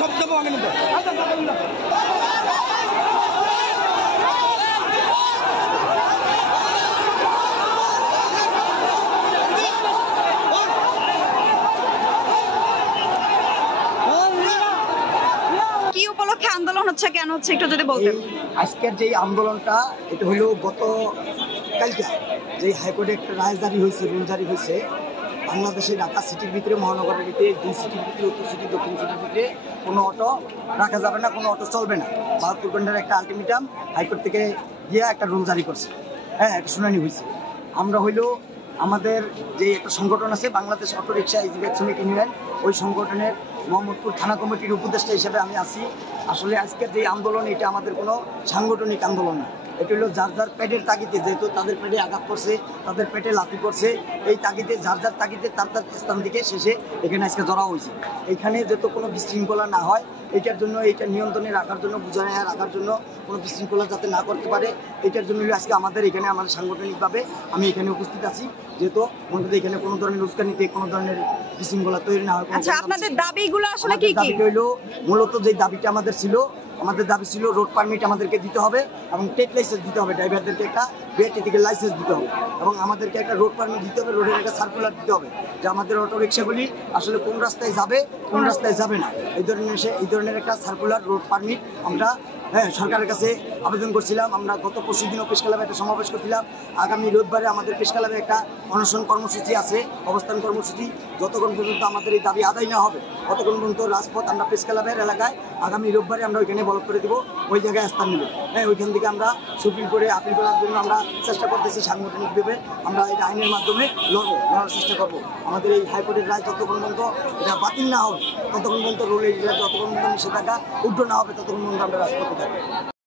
শব্দ পাওয়া গেল কি উপলক্ষে আন্দোলন হচ্ছে, কেন হচ্ছে একটু যদি বলতেন। আজকের যে আন্দোলনটা এটা হলো গত কালকে যে হাইকোর্টে একটা রায় জারি হয়েছে, রুল জারি হয়েছে বাংলাদেশে ঢাকা সিটির ভিতরে, মহানগরের ভিতরে, দুই সিটির ভিতরে, উত্তর সিটি দক্ষিণ সিটির ভিতরে কোনো অটো রাখা যাবে না, কোনো অটো চলবে না। 72 ঘন্টার একটা আলটিমেটাম হাইকোর্ট থেকে গিয়ে একটা রুল জারি করছে। হ্যাঁ, একটা শুনানি হয়েছে। আমরা হইলো আমাদের যে একটা সংগঠন আছে বাংলাদেশ অটো রিক্সা ইজিবাইক শ্রমিক ইউনিয়ন, ওই সংগঠনের মোহাম্মদপুর থানা কমিটির উপদেষ্টা হিসেবে আমি আছি। আসলে আজকের যে আন্দোলন এটা আমাদের কোনো সাংগঠনিক আন্দোলন না, এটা হলো যার যার পেটের তাগিদে, যেহেতু তাদের পেটে আঘাত করছে, তাদের পেটে লাথি করছে, এই তাগিদে যার যার তাগিদে তার তার স্থান থেকে শেষে এখানে আজকে জড়া হয়েছে। এখানে যাতে কোনো বিশৃঙ্খলা না হয় এটার জন্য, এইটা নিয়ন্ত্রণে রাখার জন্য, বুঝায় রাখার জন্য, কোনো বিশৃঙ্খলা যাতে না করতে পারে এটার জন্য আজকে আমাদের এখানে আমাদের সাংগঠনিকভাবে আমি এখানে উপস্থিত আছি, যেহেতু মনে এখানে কোনো ধরনের উস্কানিতে কোনো ধরনের বিশৃঙ্খলা তৈরি না হয়। আচ্ছা, আপনাদের দাবিগুলো আসলে কি কি? দাবিটা হইলো মূলত যে দাবিটা আমাদের ছিল, আমাদের দাবি ছিল রোড পারমিট আমাদেরকে দিতে হবে এবং ট্রেড লাইসেন্স দিতে হবে, ড্রাইভারদেরকে একটা বিআরটি থেকে লাইসেন্স দিতে হবে এবং আমাদেরকে একটা রোড পারমিট দিতে হবে, রোডের একটা সার্কুলার দিতে হবে যে আমাদের অটো রিক্সাগুলি আসলে কোন রাস্তায় যাবে, কোন রাস্তায় যাবে না, এই ধরনের একটা সার্কুলার রোড পারমিট আমরা সরকারের কাছে আবেদন করছিলাম। আমরা গত পরশু দিনও প্রেস ক্লাবে একটা সমাবেশ করছিলাম। আগামী রোববারে আমাদের প্রেস ক্লাবে একটা অনশন কর্মসূচি আছে, অবস্থান কর্মসূচি। যতক্ষণ পর্যন্ত আমাদের এই দাবি আদায় না হবে ততক্ষণ পর্যন্ত রাজপথ আমরা প্রেস ক্লাবের এলাকায় আগামী রোববারে আমরা ওইখানে ব্লক করে দেবো, ওই জায়গায় স্থান নেব। ওইখান থেকে আমরা সুপ্রিম কোর্টে আপিল করার জন্য আমরা চেষ্টা করতেছি, সাংগঠনিকভাবে আমরা এটা আইনের মাধ্যমে লড়ার চেষ্টা করবো। আমাদের এই হাইকোর্টের রায় যতক্ষণ পর্যন্ত এটা বাতিল না হবে, ততক্ষণ পর্যন্ত রোলের যতক্ষণ পর্যন্ত নিষেধাজ্ঞা উঠ্য না হবে, ততক্ষণ পর্যন্ত আমরা রাজপথে থাকবো।